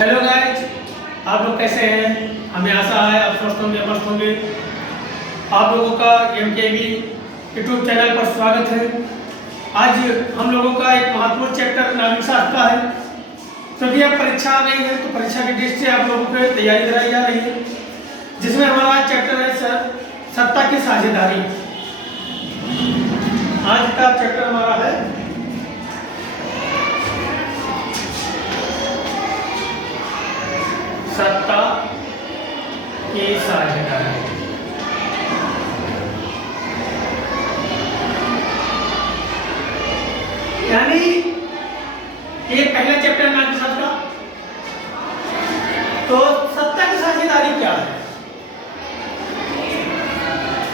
Hello guys, आप लोग कैसे हैं? हमें आशा है आप स्वस्थ होंगे, मस्त होंगे। आप लोगों का MKV यूट्यूब चैनल पर स्वागत है। आज हम लोगों का एक महत्वपूर्ण चैप्टर नागरिक शास्त्र का है, क्योंकि अब परीक्षा आ गई है तो परीक्षा की दृष्टि से आप लोगों को तैयारी कराई जा रही है, जिसमें हमारा आज चैप्टर है सत्ता की साझेदारी। आज का चैप्टर हमारा है सत्ता की साझेदारी। यानी ये पहला चैप्टर है नागरिक शास्त्र का। तो सत्ता की साझेदारी क्या है?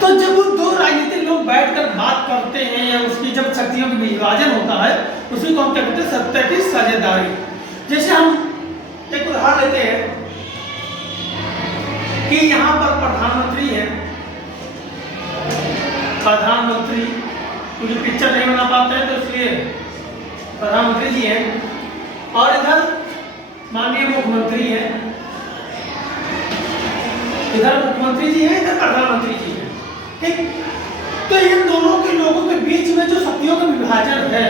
तो जब दो राजनीतिक लोग बैठकर बात करते हैं या उसकी जब शक्तियों का विभाजन होता है, उसी को हम क्या कहते हैं? सत्ता की साझेदारी। जैसे हम एक उदाहरण लेते हैं कि यहाँ पर प्रधानमंत्री है, प्रधानमंत्री क्योंकि पिक्चर नहीं बना पाते हैं तो इसलिए प्रधानमंत्री जी हैं, और इधर माननीय मुख्यमंत्री हैं, इधर मुख्यमंत्री जी हैं, इधर प्रधानमंत्री जी हैं। ठीक, तो इन दोनों के लोगों के बीच में जो शक्तियों का विभाजन है,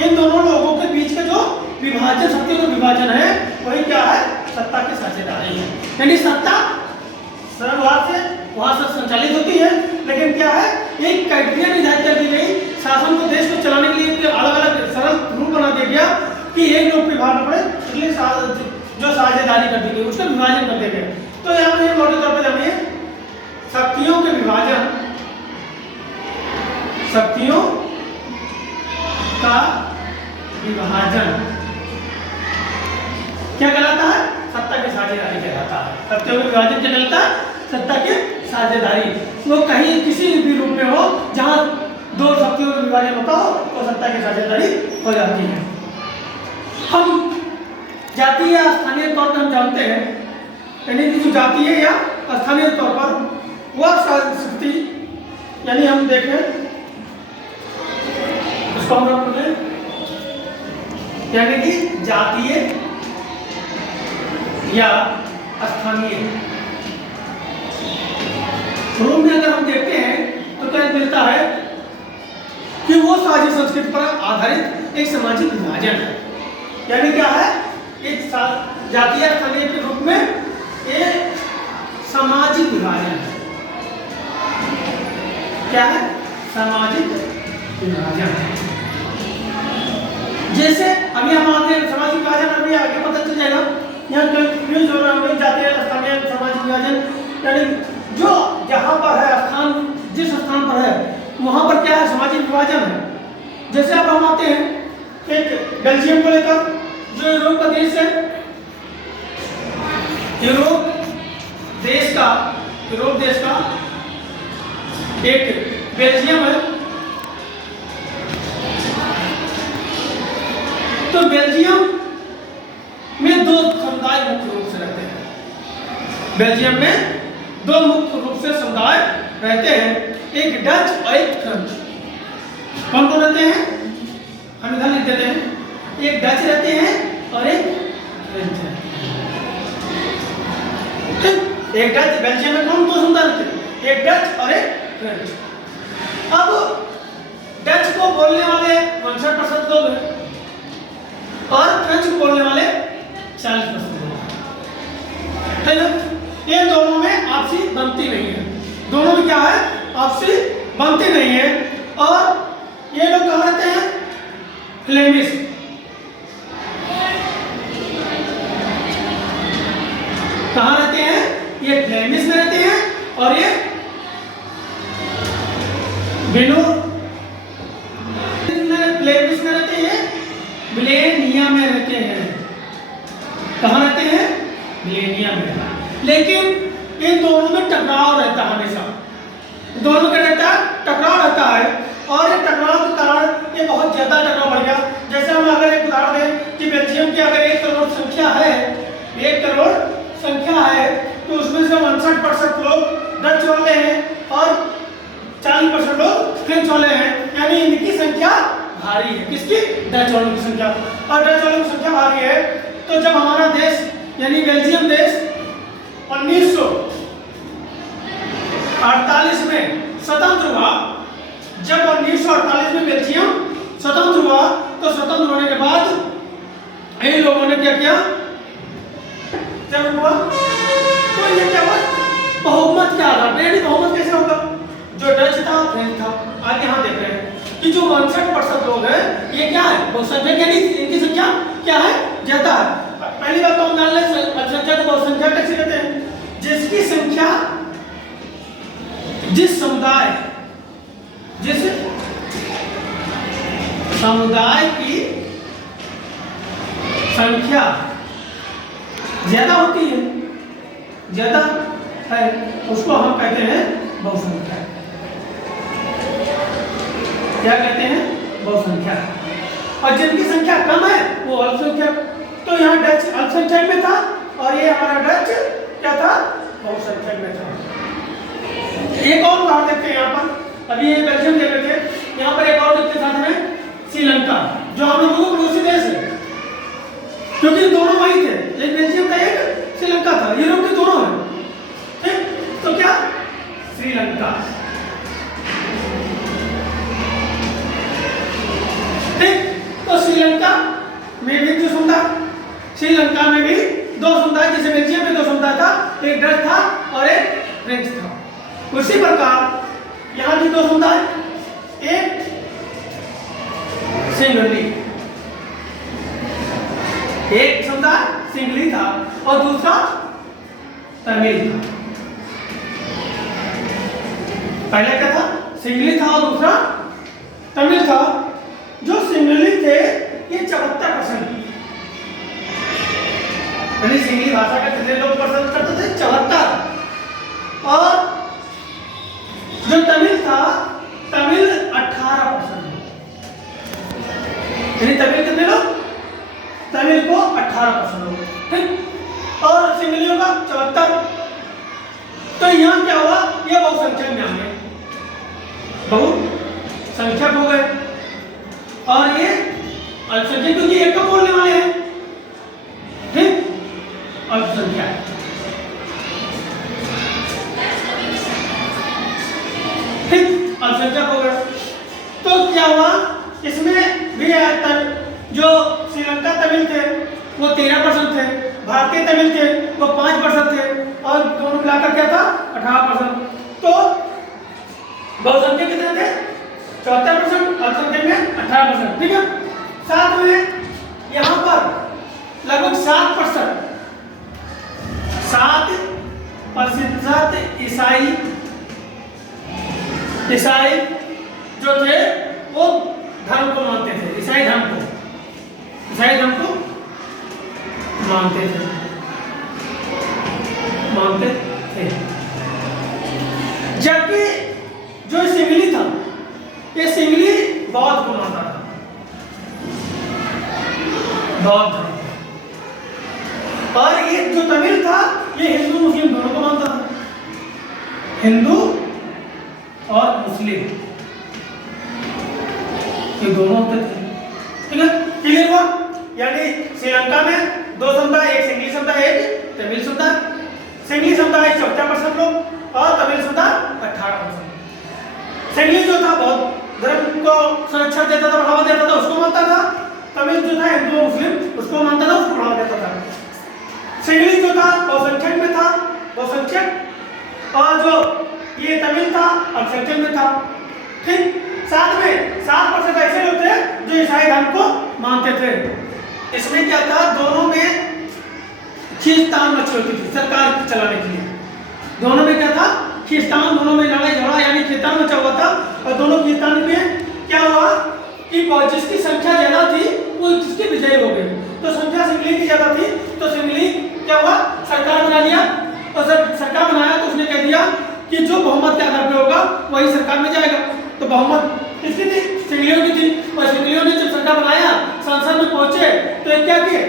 इन दोनों लोगों के बीच का जो विभाजन, शक्तियों का विभाजन है, वही क्या है? सत्ता की साझेदारी है। यानी सत्ता सर्वभाग से वहां से संचालित होती है, लेकिन क्या है? एक क्राइटेरिया निर्धारित कर दी गई, शासन को, देश को चलाने के लिए अलग अलग सरल रूल बना दिया गया कि एक लोग पे भार पड़े, इसलिए जो साझेदारी कर दी गई उसका विभाजन कर दिया गया। तो यहाँ पे मोटे तौर पर जानिए, शक्तियों के विभाजन, शक्तियों का विभाजन क्या कहलाता है? सत्ता की साझेदारी कहलाता है। शक्तियों के विभाजन क्या कहलाता है? सत्ता की साझेदारी। वो कहीं किसी भी रूप में हो, जहां दो शक्तियों का विभाजन होता हो, तो सत्ता की साझेदारी हो जाती है। हम जातीय या स्थानीय तौर पर हम जानते हैं, यानी कि जो जातीय या स्थानीय तौर पर वह शक्ति, यानी हम देखें उसको हम रख लें, यानी कि जातीय या स्थानीय रूप में अगर हम देखते हैं तो क्या मिलता है कि वो सामाजिक संस्कृति पर आधारित एक सामाजिक विभाजन है। यानी क्या है? एक जातीय स्थानीय के रूप में एक सामाजिक विभाजन है। क्या है? सामाजिक विभाजन। जैसे अभी हम आगे सामाजिक विभाजन अभी आगे पता चल जाएगा, यहाँ कंफ्यूज हो रहा है जातीय स्थानीय सामाजिक विभाजन। यानी जो जहाँ पर है स्थान, जिस स्थान पर है वहाँ पर क्या है? सामाजिक विभाजन है। जैसे अब हम आते हैं एक बेल्जियम को लेकर, जो यूरोप का देश है, यूरोप देश का एक बेल्जियम है। तो बेल्जियम में दो समुदाय मुख्य रूप से रहते हैं। बेल्जियम में दो मुख्य रूप से समुदाय रहते हैं, एक डच और एक फ्रेंच। कौन कौन रहते हैं? हम इधर लिख देते हैं, एक डच रहते हैं और एक फ्रेंच रहते हैं। एक डच, बेल्जियम में कौन दो समुदाय रहते हैं? एक डच और एक फ्रेंच। अब डच को बोलने वाले 59% लोग हैं और फ्रेंच को बोलने वाले 40% लोग हैं। ये दोनों में आपसी बनती नहीं है, दोनों में क्या है? आपसी बनती नहीं है। और ये लोग कहाँ रहते हैं? फ्लेमिश। कहाँ रहते हैं? ये फ्लेमिश में रहते हैं और ये फ्लेमिश में रहते हैं, विलेनिया में रहते हैं। कहाँ रहते हैं? विलेनिया में। लेकिन इन दोनों में टकराव रहता है, हमेशा दोनों का रहता है, टकराव रहता है। और ये टकराव के कारण ये बहुत ज्यादा टकराव बढ़ गया। जैसे हम अगर एक उदाहरण दें कि बेल्जियम की अगर 1 करोड़ संख्या है, 1 करोड़ संख्या है, तो उसमें से 59% लोग डच वाले हैं और 40% लोग फ्रेंच वाले हैं। यानी इनकी संख्या भारी है। किसकी? डच वालों की संख्या। और डच वालों की संख्या भारी है, तो जब हमारा देश यानी बेल्जियम देश 1948 में स्वतंत्र हुआ। जब 1948 में बेल्जियम स्वतंत्र हुआ तो स्वतंत्र होने के बाद इन लोगों ने क्या किया, जब हुआ तो ये क्या हुआ, बहुमत के आधार पर। यानी बहुमत कैसे होगा, जो डच था फ्रेंच था, आज यहाँ देख रहे हैं कि जो 59% लोग हैं ये क्या है, बहुसंख्यक, यानी इनकी संख्या क्या है, ज्यादा है। पहली बात तो हम जान लें अल्पसंख्यक को बहुसंख्यक कैसे कहते हैं, जिसकी संख्या जिस समुदाय की संख्या ज्यादा होती है, ज्यादा है, उसको हम कहते हैं बहुसंख्यक। क्या कहते हैं, बहुसंख्यक। और जिनकी संख्या कम है वो अल्पसंख्यक। तो यहाँ डच अल्पसंख्यक में था और ये हमारा डच क्या था, बहुसंख्यक में था। एक और उदाहरण देखते हैं यहाँ पर, अभी ये बेल्जियम देख रहे थे, यहाँ पर एक और देखते साथ में श्रीलंका, जो हम लोगों को पड़ोसी देश है, क्योंकि दोनों वही थे, एक बेल्जियम था एक श्रीलंका था, यूरोप के दोनों हैं, ठीक। तो क्या श्रीलंका, ठीक। तो श्रीलंका में भी जो समुदाय, श्रीलंका में भी दो समुदाय, जैसे बेल्जियम में दो समुदाय था, एक डच था और एक फ्रेंच था। उसी प्रकार यहाँ भी दो समुदाय, एक सिंगली, एक समुदाय सिंगली था और दूसरा तमिल था। पहले क्या था, सिंगली था और दूसरा तमिल था। जो सिंगली थे ये 74%, यानी सिंगली भाषा का कितने लोग पसंद करते थे, 74। और जो तमिल था, तमिल 18%, यानी तमिल कितने लोग, तमिल को 18% लोग, ठीक। और सिंगलियों का 74। तो यहाँ क्या हुआ, ये बहुसंख्यक में आ गए, बहुसंख्यक हो गए। और ये अल्पसंख्यक, क्योंकि एक को बोलने वाले हैं, ठीक, अल्पसंख्यक। ठीक, अल्पसंख्यक हो गए। तो क्या हुआ, इसमें भी जो श्रीलंका तमिल थे वो 13% थे, भारतीय तमिल थे वो 5% थे, और दोनों मिलाकर क्या था, 18%। तो बहुसंख्यक कितने थे, 74%, अल्पसंख्यक में 18%, ठीक है। साथ में यहाँ पर लगभग 7% ईसाई जो थे वो धर्म को मानते थे, ईसाई धर्म को मानते थे। जबकि जो सिंगली था, ये सिंगली बौद्ध को मानता था, बौद्ध धर्म। और ये जो तमिल था ये हिंदू मुस्लिम दोनों को मानता था, हिंदू और मुस्लिम ये दोनों होते थे, ठीक है, क्लियर हुआ। यानी श्रीलंका में दो समुदाय, एक सिंगली समुदाय, एक तमिल समुदाय। सिंगली समुदाय 74% लोग और तमिल समुदाय 18%। सिंगली जो था बौद्ध धर्म को सुरक्षा देता था, बढ़ावा देता था, उसको मानता था। तमिल जो था हिंदू मुस्लिम उसको मानता था, उसको बढ़ावा देता था। सिंगली जो था बहुसंख्यक में था, बहुसंख्यक, और जो ये तमिल था अल्पसंख्यक में था, ठीक। साथ में 7% ऐसे लोग थे जो ईसाई धर्म को मानते थे। इसमें क्या था, दोनों में खींचतान मची होती थी सरकार चलाने के लिए। दोनों में क्या था, खींचतान, दोनों में लड़ाई झगड़ा यानी खींचतान मचा हुआ था। और दोनों खींचतान में क्या हुआ कि जिसकी संख्या ज्यादा थी वो जिसकी विजयी हो गई। तो संख्या सिंगली की ज्यादा थी तो सिंगली क्या हुआ, सरकार बना दिया। और सरकार बनाया तो उसने कह दिया कि जो बहुमत के आधार पर होगा वही सरकार में जाएगा। तो बहुमत किसकी थी, सिंगलियों की थी। और सिंगलियों ने जब सरकार बनाया, संसद में पहुंचे तो क्या किए,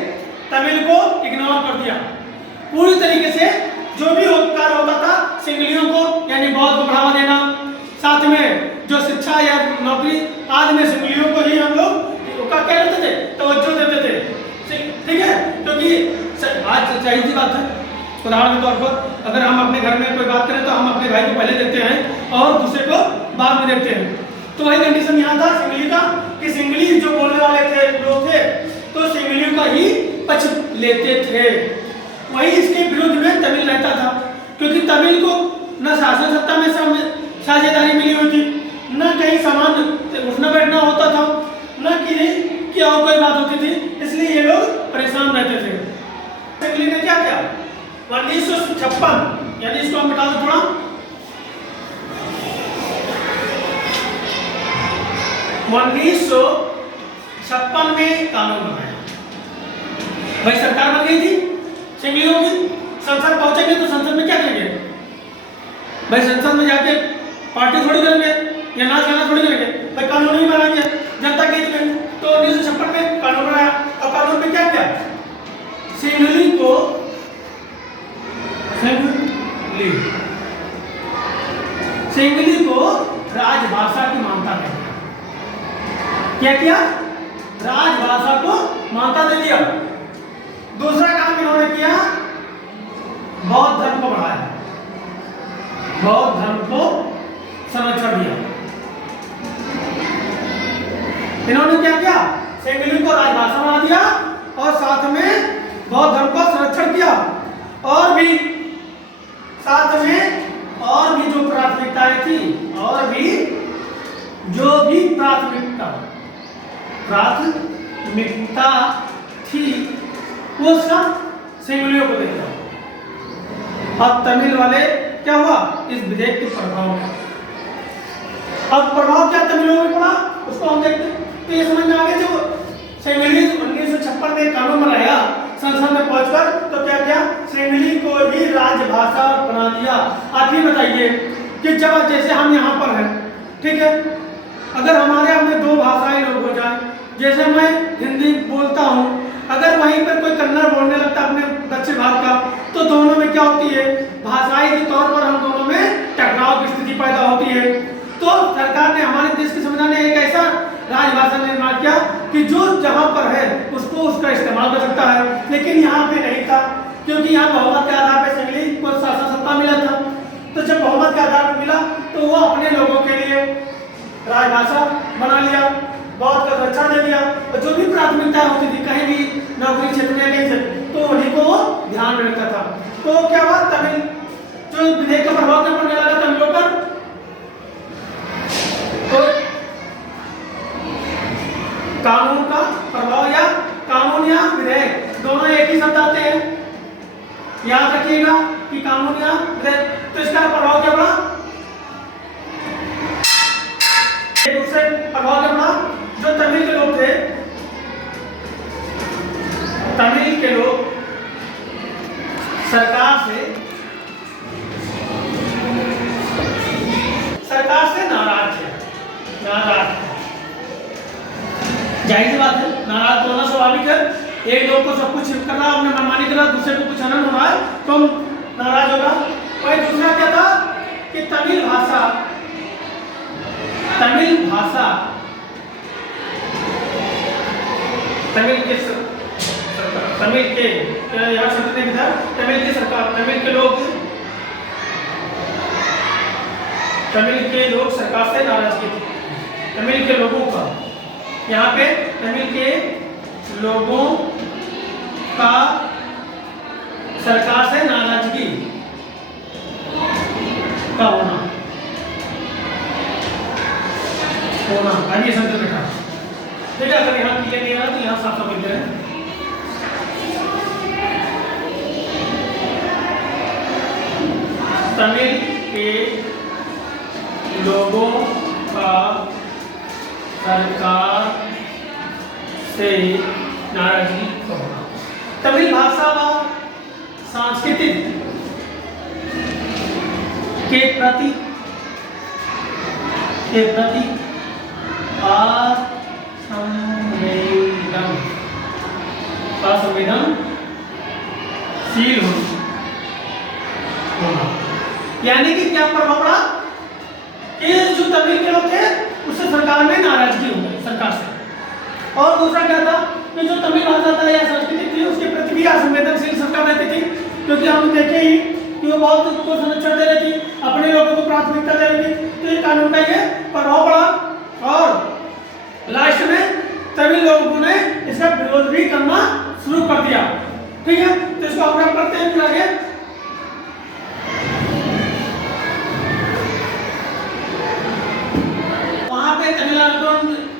तमिल को इग्नोर कर दिया पूरी तरीके से। जो भी कार्य होता था सिंगलियों को यानी बौद्ध को बढ़ावा देना, साथ में जो शिक्षा या नौकरी आदि में सिंगलियों को ही हम लोग क्या करते थे, तवज्जो देते थे, ठीक है। क्योंकि आज चाहिए सी बात है। उदाहरण के तौर पर अगर हम अपने घर में कोई बात करें तो हम अपने भाई को पहले देखते हैं और दूसरे को बाद में देखते हैं। तो वही कंडीशन यहाँ था सिंगली का कि सिंगली जो बोलने वाले थे लोग थे तो सिंगली का ही पक्ष लेते थे। वही इसके विरोध में तमिल रहता था, क्योंकि तमिल को न शासन सत्ता में साझेदारी मिली हुई थी, न कहीं समान उठना बैठना होता था, न कि और कोई बात होती थी, इसलिए ये लोग परेशान रहते थे। सिंगली ने क्या किया 1956, यानी इसको हम मिटा दो थोड़ा, 1956 में कानून बनाया। भाई सरकार बन गई थी सिंगलियों की, संसद पहुंचेंगे तो संसद में क्या करेंगे भाई? संसद में जाके पार्टी थोड़ी करेंगे या नाच गाना थोड़ी करेंगे भाई, कानून ही बनाएंगे जनता के हित में। तो 1956 में कानून बनाया और कानून में क्या किया? सिंगली को राजभाषा की मान्यता दे दिया। क्या किया? राजभाषा को मान्यता दे दिया। दूसरा काम इन्होंने किया, बौद्ध धर्म को बढ़ाया, बौद्ध धर्म को संरक्षण दिया। इन्होंने क्या किया? सिंगली को राजभाषा बना दिया और साथ में बौद्ध धर्म को संरक्षण किया, और भी साथ में और भी जो प्राथमिकताएं थी, और भी जो भी प्राथमिकता थी वो सब सिंगलियों को दे दिया। अब तमिल वाले क्या हुआ इस विधेयक के प्रभाव में? अब प्रभाव क्या तमिलों में पड़ा उसको हम देखते हैं। तो ये समझ में आ गया, जब सिंगली 1956 में कानून बनाया संसद में पहुंचकर, तो क्या किया? सिंगली को ही राजभाषा बना दिया। आप ही बताइए कि जब जैसे हम यहाँ पर हैं, ठीक है, अगर हमारे यहाँ में दो भाषाएं लोग हो जाए, जैसे मैं हिंदी बोलता हूँ, अगर वहीं पर कोई कन्नड़ बोलने लगता अपने दक्षिण भारत का, तो दोनों में क्या होती है? भाषाई के तौर पर हम दोनों में टकराव की स्थिति पैदा होती है। तो सरकार ने, हमारे देश के संविधान ने एक ऐसा राजभाषा निर्माण किया कि जो जहाँ पर है उसको उसका इस्तेमाल कर सकता है, लेकिन यहाँ पे नहीं था, क्योंकि यहाँ बहुमत के आधार पर सिंगली को शासन सत्ता मिला था। तो जब बहुमत के आधार पर मिला तो वो अपने लोगों के लिए राजभाषा बना लिया, बौद्ध का संरक्षण दे दिया, और जो भी प्राथमिकताएं होती थी कहीं भी नौकरी क्षेत्र में कहीं से, तो उन्हीं को वो ध्यान में रखता था। तो क्या हुआ? तमिल जो विधेयक का प्रभाव क्या पड़ने लगा तमिलों पर? तो कानून का प्रभाव, या कानून या विधेयक दोनों एक ही शब्द आते हैं, याद रखिएगा कि कानून या विधेयक। तो इसका प्रभाव क्या पड़ा? दूसरे प्रभाव क्या पड़ा? जो तमिल के लोग थे, तमिल के लोग सरकार से नाराज थे। जाहिर सी बात है, नाराज होना स्वाभाविक है। एक लोग को सब कुछ करना, अपने मनमानी करना, दूसरे को कुछ आनंद हो रहा है तो नाराज होगा। वही दूसरा क्या था कि तमिल भाषा तमिल के यहाँ शब्द नहीं था, तमिल की सरकार, तमिल के लोग सरकार से नाराजगी थी। तमिल के लोगों का, यहाँ पे तमिल के लोगों का सरकार से नाराजगी का होना अभी शब्द बैठा, ठीक है। अगर यहाँ क्लियर नहीं आ रहा तो यहाँ साफ समझ रहे हैं। तमिल के लोगों का सरकार से नाराजगी का होना। तमिल भाषा व सांस्कृतिक के प्रति असंवेदनशील होना, यानी कि क्या प्रभाव पड़ा कि जो तमिल के लोग थे उससे सरकार में नाराजगी हो गई सरकार से। और दूसरा क्या था कि जो तमिल भाषा था या संस्कृति थी उसके प्रति भी असंवेदनशील सरकार क्योंकि हम देखे ही कि वो बहुत को संरक्षण दे रही थी, अपने लोगों को प्राथमिकता दे रही थी, तो ये कानून का ये प्रभाव पड़ा और लास्ट में सभी लोगों ने इसका विरोध भी करना शुरू कर दिया। ठीक है, तो इसको हम करते हैं फिर आगे। वहां पे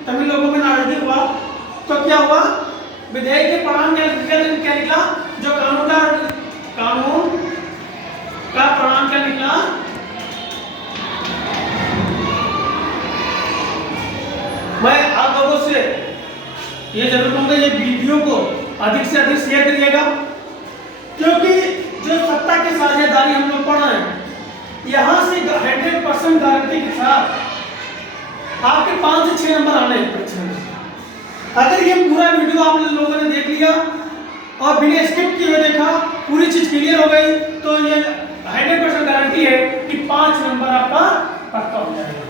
तमिल लोगों में नाराजगी हुआ, तो क्या हुआ, विधेयक के परिणाम क्या निकला, जो कानून का परिणाम क्या निकला, मैं आप लोगों से ये जरूर कहूंगा ये वीडियो को अधिक से अधिक शेयर करिएगा, क्योंकि जो सत्ता की साझेदारी हम लोग पढ़ रहे हैं, यहां से 100% गारंटी के साथ आपके 5 से 6 नंबर आने हैं परीक्षा में। अगर ये पूरा वीडियो आप लोगों ने देख लिया और बिना स्किप किए देखा, पूरी चीज क्लियर हो गई, तो ये 100% गारंटी है कि 5 नंबर आपका पक्का हो जाएगा।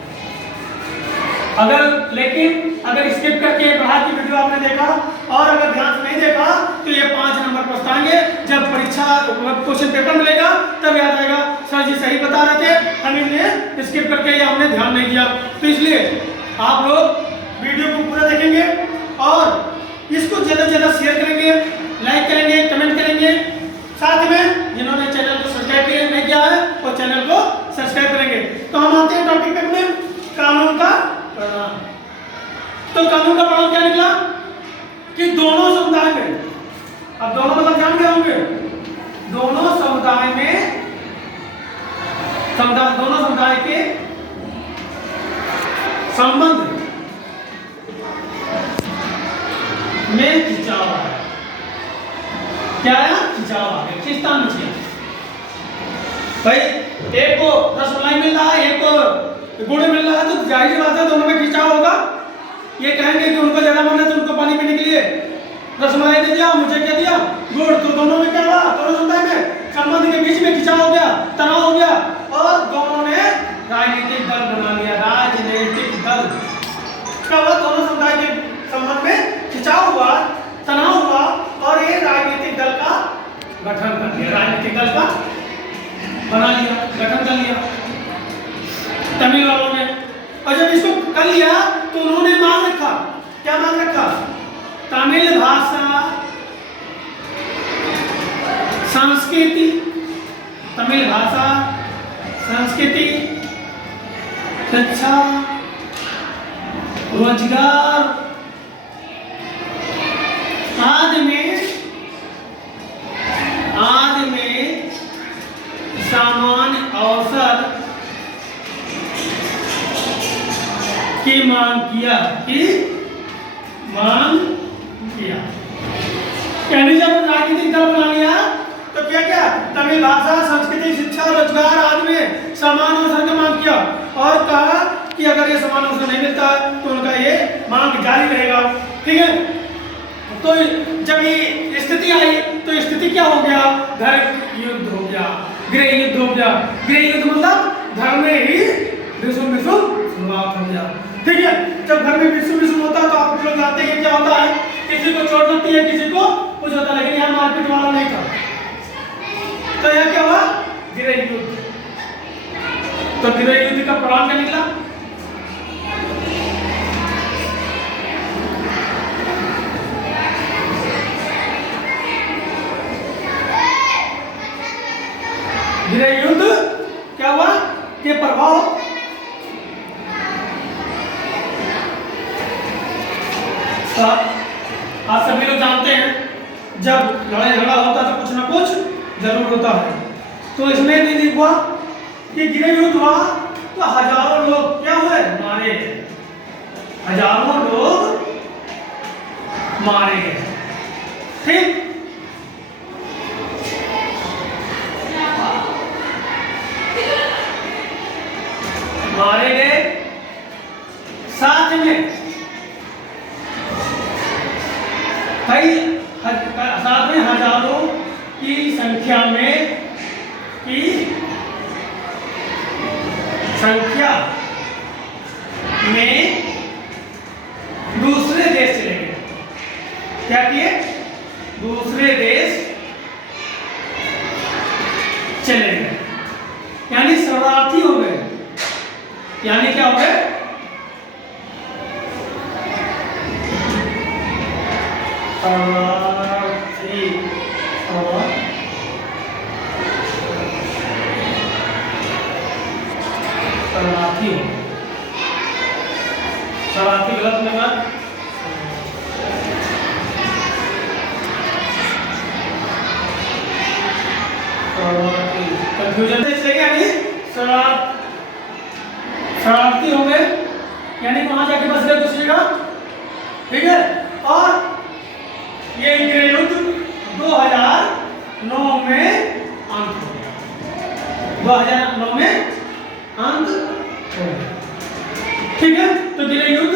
लेकिन अगर स्किप करके बाहर की वीडियो आपने देखा और अगर ध्यान से नहीं देखा, तो ये 5 नंबर पछताएंगे। जब परीक्षा क्वेश्चन पेपर मिलेगा तब याद आएगा सर जी सही बता रहे थे, हमने स्किप करके या हमने ध्यान नहीं दिया। तो इसलिए आप लोग वीडियो को पूरा देखेंगे और इसको ज़्यादा से ज़्यादा शेयर करेंगे, लाइक करेंगे, कमेंट करेंगे। साथ में जिन्होंने चैनल को सब्सक्राइब नहीं किया है वो चैनल को सब्सक्राइब करेंगे। तो हम आते हैं टॉपिक पे में, कानून का परिणाम। तो कानून का परिणाम क्या निकला कि दोनों समुदाय में, अब दोनों मतलब जान गए होंगे, दोनों समुदाय के संबंध में खिंचाव है। क्या है? खिंचाव आ गया, खिंचतान मच गया। भाई एक को रसमलाई मिल रहा है, एक को गुड़ मिल रहा है, तो जाहिर बात है दोनों में खिंचाव होगा। ये कहेंगे कि उनको ज्यादा मन है तो उनको पानी पीने के लिए रसमलाई दे दिया, मुझे क्या दिया गुड़, तो दोनों में क्या हुआ, दोनों समुदाय में संबंध के बीच में खिंचाव हो गया, तनाव हो गया और दोनों ने राजनीतिक दल बना लिया। राजनीतिक दल क्या हुआ, दोनों समुदाय के संबंध में खिंचाव हुआ, तनाव हुआ और ये राजनीतिक दल का गठन कर लिया, राजनीतिक दल का बना लिया, गठन कर लिया तमिल वालों ने। और जब इसको कर लिया तो उन्होंने मांग रखा, क्या मांग रखा, तमिल भाषा संस्कृति, तमिल भाषा संस्कृति, शिक्षा, रोजगार आदि में समान अवसर की मांग किया, कहने जब राजनीतिक दल बना लिया तो क्या क्या, तमिल भाषा संस्कृति शिक्षा रोजगार आदि में समान अवसर की मांग किया और कहा कि अगर ये समान अवसर नहीं मिलता तो उनका ये मांग जारी रहेगा। ठीक है, तो जब ये स्थिति आई तो स्थिति क्या हो गया, घर युद्ध हो गया, गृह युद्ध हो गया। गृह युद्ध मतलब घर में ही विषम शुरुआत हो गया। ठीक है, जब घर में विषम होता है तो आप लोग जानते हैं क्या होता है, किसी को चोट लगती है, किसी को कुछ होता है, लेकिन यहाँ मारपीट वाला नहीं था। तो यह क्या हुआ, गृह युद्ध। तो गृह युद्ध का परिणाम क्या निकला, गृह युद्ध क्या हुआ के प्रभाव आप सभी लोग जानते हैं जब लड़ाई झगड़ा होता है तो कुछ ना कुछ जरूर होता है। तो इसमें भी हुआ कि गृह युद्ध हुआ तो हजारों लोग क्या हुए, मारे गए, हजारों लोग मारे गए। ठीक, मारे गए, साथ में हजारों की संख्या में दूसरे देश चले गए। क्या किए, दूसरे देश चले गए, यानी शरणार्थी हो गए। यानी क्या हो गए? शरणार्थी और शरणार्थी हो, शरणार्थी गलत लगा, कंफ्यूजन से चले गए, यानी शरणार्थी हो गए, यानी वहां जाके बस गए दूसरी जगह, ठीक है। और ये गृह युद्ध 2009 में अंत हो गया, 2009 में अंत हो गया, ठीक है। तो गृह युद्ध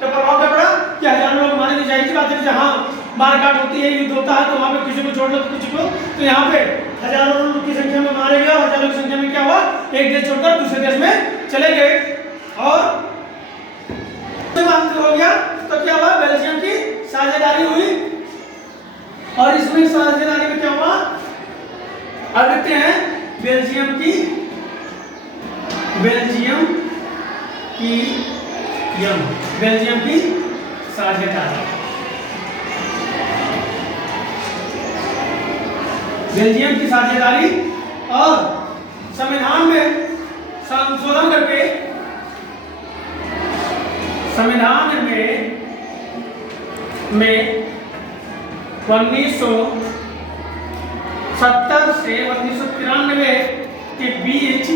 का प्रभाव क्या पड़ा कि हजारों लोग मारे गए। जाहिर सी बात है, जहाँ मारकाट होती है, युद्ध होता है, तो वहां पे किसी को छोड़ लो तो किसी को, तो यहाँ पे हजारों की संख्या में मारे गए, हजारों की संख्या में क्या हुआ, एक देश छोड़कर दूसरे देश में चले गए। और अंत हो गया तो क्या हुआ, बेल्जियम की साझेदारी हुई। और इसमें साझेदारी में क्या हुआ, अब देखते हैं बेल्जियम की साझेदारी, बेल्जियम की साझेदारी और संविधान में संशोधन करके संविधान में 1970 से 1993 के बीच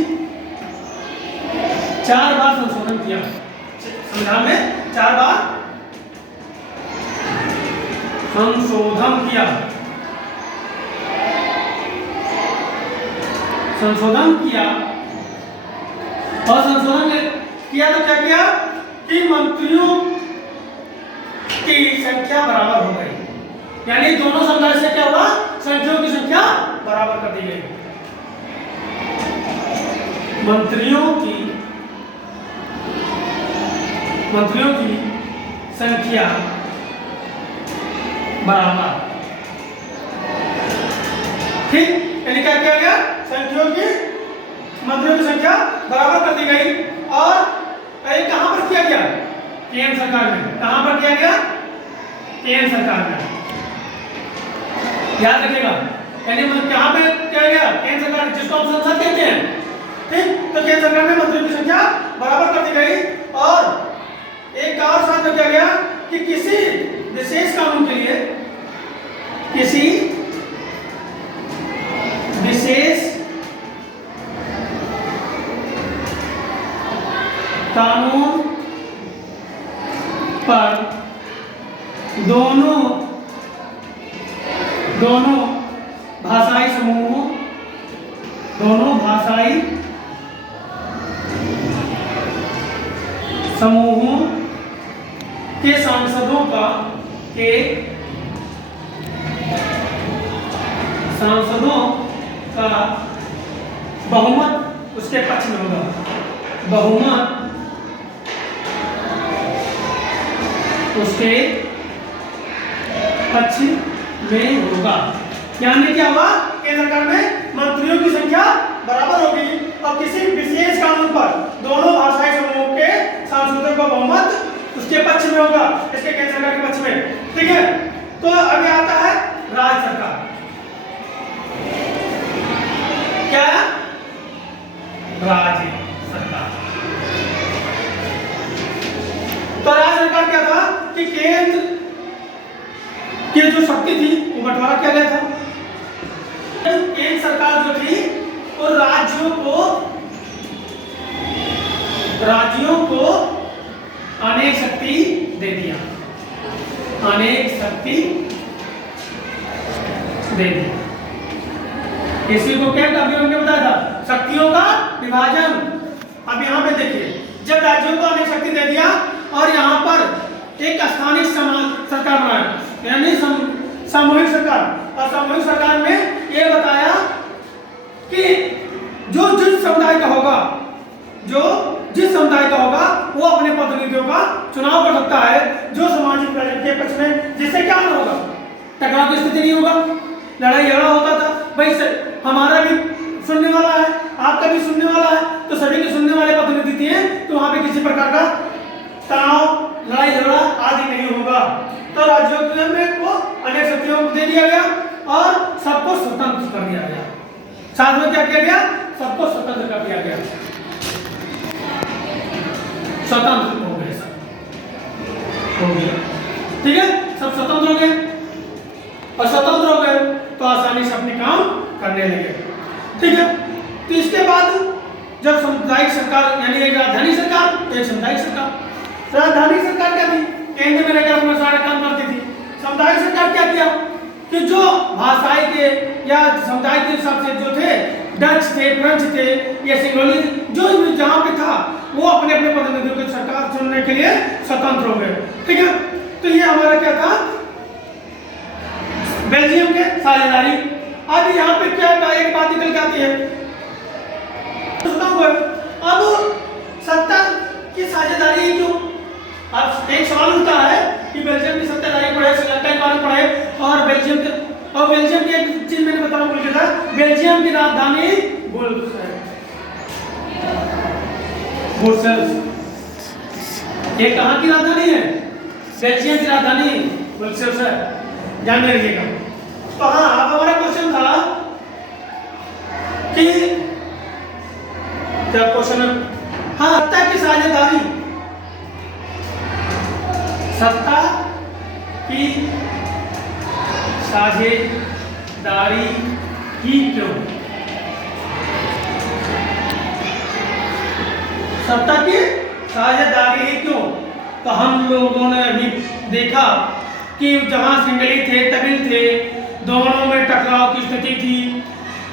4 बार संशोधन किया। संविधान में 4 बार संशोधन किया और संशोधन किया तो क्या किया कि मंत्रियों की संख्या बराबर हो गई, यानी दोनों समुदाय से क्या हुआ, संख्याओं की संख्या बराबर कर दी गई। मंत्रियों की संख्या बराबर, ठीक, यानी क्या किया गया, मंत्रियों की संख्या बराबर कर दी गई। और ये कहां पर किया गया, केंद्र सरकार में। कहां पर किया गया, केंद्र सरकार में, याद रखिएगा, यानी कहां पे किया गया, केंद्र सरकार, जिसको हम संसद कहते हैं, ठीक। तो केंद्र सरकार में मंत्रियों की संख्या बराबर कर दी गई। और एक और साथ में किया गया कि किसी विशेष कानून के लिए, किसी विशेष कानून पर दोनों भाषाई समूहों के सांसदों का बहुमत उसके पक्ष में होगा, बहुमत उसके पक्ष में होगा। यानी क्या हुआ, केंद्र सरकार में मंत्रियों की संख्या बराबर होगी और किसी विशेष कानून पर दोनों भाषाई समूहों के सांसदों का बहुमत उसके पक्ष में होगा, इसके केंद्र सरकार के पक्ष में, ठीक है। तो अभी आता है राज्य सरकार। क्या है, राज्य सरकार। तो राज्य सरकार क्या था कि केंद्र की जो शक्ति थी वो बंटवारा किया गया था। केंद्र सरकार जो थी वो राज्यों को अनेक शक्ति दे दिया, इसी को क्या अभी हमने बताया था, शक्तियों का विभाजन। अब यहाँ पे देखिए, जब राज्यों को अनेक शक्ति दे दिया और यहाँ पर एक स्थानीय सरकार बनाया, यानी सामूहिक सरकार। और सामूहिक सरकार में ये बताया कि जो जिस समुदाय का होगा वो अपने प्रतिनिधियों का चुनाव कर सकता है, जो सामाजिक के पक्ष में, जिससे क्या होगा, टकराव की स्थिति नहीं होगा। लड़ाई झगड़ा होता था, भाई हमारा भी सुनने वाला है, आपका भी सुनने वाला है, तो सभी के सुनने वाले प्रतिनिधि हैं, तो वहां पे किसी प्रकार का तनाव, लड़ाई झगड़ा आदि नहीं होगा। तो राज्यों में को अनेक शक्तियों को दे दिया गया और सबको स्वतंत्र कर दिया गया। साथ में क्या किया गया? सबको स्वतंत्र कर दिया गया, स्वतंत्र हो गए, सब हो गया, ठीक है, सब स्वतंत्र हो गए और स्वतंत्र हो गए तो आसानी से अपने काम करने लगे, ठीक है। तो इसके बाद जब सामुदायिक सरकार यानी एक राजधानी सरकार, एक सामुदायिक सरकार। राजधानी सरकार क्या थी? केंद्र में रहकर अपना सारा काम करती थी। सामुदायिक सरकार क्या किया कि जो भाषाई के या समुदाय के हिसाब से जो थे, डच थे, फ्रेंच थे या सिंगोली, जो जहाँ पे था वो अपने अपने प्रतिनिधियों की सरकार चुनने के लिए स्वतंत्र हो गए, ठीक है। तो ये हमारा क्या था? बेल्जियम के साझेदारी। अब यहाँ पे क्या एक बात निकल के आती है, अब सत्ता की साझेदारी क्यों? अब एक सवाल उठता है कि बेल्जियम की सत्ताधारी पढ़े, श्रीलंका के बारे में पढ़े और बेल्जियम की एक चीज मैंने बताना भूल गया था, बेल्जियम की राजधानी ब्रुसेल्स। ये कहाँ की राजधानी है? बेल्जियम की राजधानी ब्रुसेल्स है, ध्यान में रखिएगा। तो हाँ, अब हमारा क्वेश्चन था कि क्या क्वेश्चन है? हाँ, सत्ता की साझेदारी, सत्ता की साझेदारी की क्यों? सत्ता की साझेदारी क्यों? तो हम लोगों ने अभी देखा कि जहां सिंगली थे, तमिल थे, दोनों में टकराव की स्थिति थी।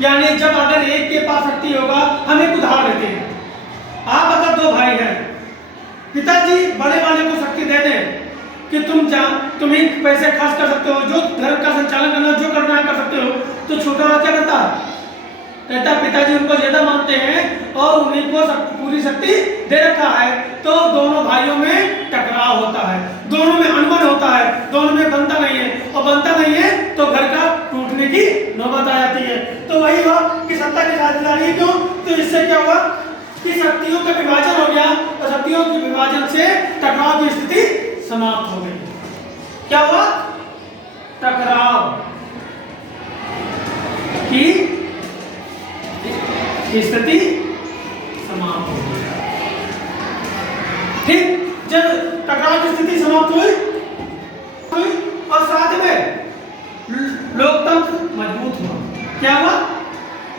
यानी जब अगर एक के पास शक्ति होगा, हम एक उदाहरण लेते हैं, आप अगर दो भाई हैं, पिताजी बड़े वाले को शक्ति दे दें कि तुम ही पैसे खर्च कर सकते हो, जो घर का संचालन करना जो करना है कर सकते हो, तो छोटा वाला क्या करता है? कहता पिताजी उनको ज्यादा मानते हैं और उन्हीं को पूरी शक्ति दे रखा है, तो दोनों भाइयों में टकराव होता है, दोनों में अनबन होता है, दोनों में बनता नहीं है, और बनता नहीं है तो घर का टूटने की नौबत आ जाती है। तो वही हुआ कि सत्ता की साझेदारी क्यों? तो इससे क्या हुआ कि शक्तियों का विभाजन हो गया और शक्तियों के विभाजन से टकराव की स्थिति समाप्त हो गई। क्या हुआ? टकराव की स्थिति समाप्त हो गई। ठीक, जब टकराव की स्थिति समाप्त हुई और साथ में लोकतंत्र मजबूत हुआ। क्या हुआ?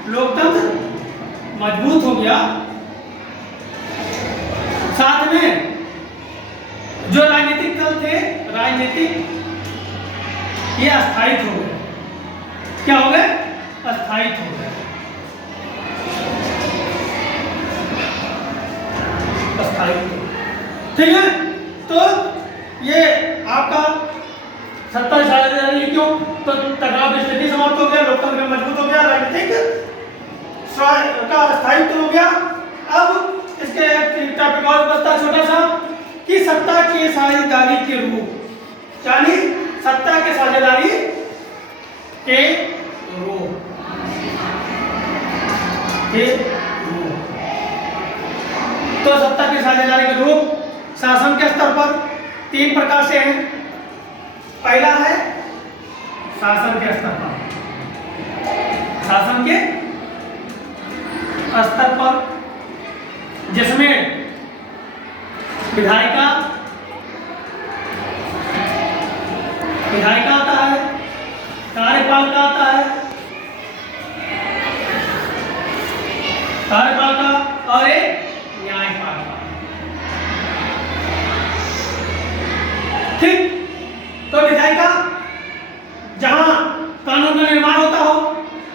लोकतंत्र मजबूत हो गया, साथ में जो राजनीतिक दल थे, राजनीतिक ये अस्थायित हो गए। क्या हो गए? अस्थायित हो गए, अस्थायित। ठीक है, तो ये आपका सत्ता की साझेदारी क्यों? तो टकराव की स्थिति समाप्त हो गया, लोकतंत्र मजबूत हो गया, राजनीतिक का अस्थायित्व हो गया। अब इसके टॉपिक और बचता छोटा सा कि सत्ता की साझेदारी के रूप, यानी सत्ता के साझेदारी के रूप तो सत्ता की साझेदारी के रूप शासन के स्तर पर 3 प्रकार से हैं। पहला है शासन के स्तर पर, शासन के स्तर पर जिसमें विधायिका आता है, कार्यपालिका आता है, कार्यपालिका और एक न्यायपालिका। ठीक, तो विधायिका जहां कानून का निर्माण होता हो,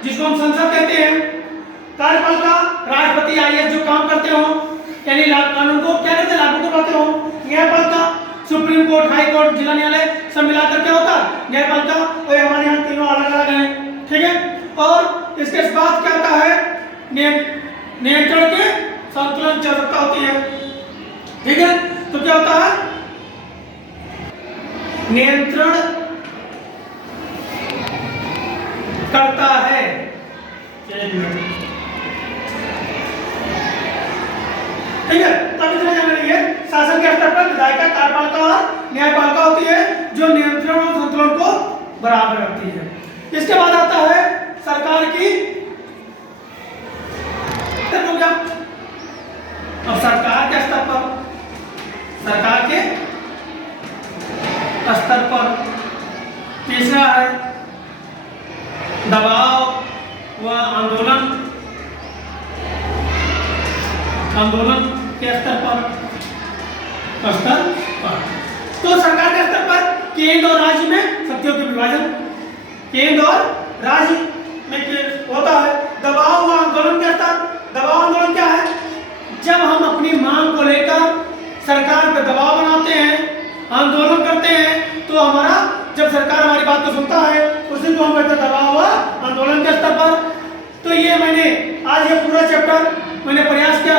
जिसको हम संसद कहते हैं। कार्यपालिका राष्ट्रपति आईएएस जो काम करते हो, यानी कानून को क्या करते, लागू करवाते हो। न्यायपालिका सुप्रीम कोर्ट, हाई कोर्ट, जिला न्यायालय सब मिलाकर क्या होता है? न्यायपालिका। और हमारे यहाँ तीनों अलग अलग हैं, ठीक है। और इसके बाद क्या आता है? नियंत्रण के संतुलन चलता होती है, ठीक है। तो क्या होता है? नियंत्रण करता है, ठीक है, तो अब इतना जानना नहीं है। शासन के स्तर पर विधायिका, कार्यपालिका और न्यायपालिका होती है जो नियंत्रण और संतुलन को बराबर रखती है। इसके बाद आता है सरकार की हो गया। अब सरकार के स्तर पर, सरकार के स्तर पर तीसरा है दबाव व आंदोलन, आंदोलन के स्तर पर, तो सरकार के स्तर पर केंद्र और राज्य में शक्तियों के विभाजन, केंद्र और राज्य में होता है। दबाव व आंदोलन के स्तर, दबाव आंदोलन क्या है? जब हम अपनी मांग को लेकर सरकार पर दबाव बनाते हैं, आंदोलन करते हैं, तो हमारा जब सरकार हमारी बात को सुनता है उसी को हम कहते हैं दबाव व आंदोलन के स्तर पर। तो ये मैंने आज ये पूरा चैप्टर मैंने प्रयास किया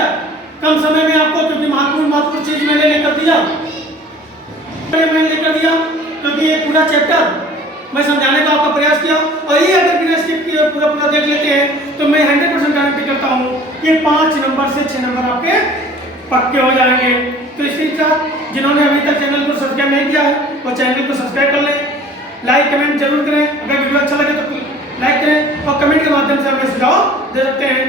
कम समय में आपको, क्योंकि महत्वपूर्ण चीज मैंने लेकर दिया, क्योंकि ये पूरा चैप्टर मैं समझाने का आपका प्रयास किया। और ये अगर बिना स्किप किए पूरा देख लेते हैं तो मैं 100% गारंटी करता हूँ कि 5 नंबर से 6 नंबर आपके पक्के हो जाएंगे। तो इसी के साथ जिन्होंने अभी तक चैनल को सब्सक्राइब नहीं किया है वो चैनल को सब्सक्राइब कर लें, लाइक कमेंट जरूर करें, अगर वीडियो अच्छा लगे तो लाइक करें और कमेंट के माध्यम से हमें सुझाव दे सकते हैं।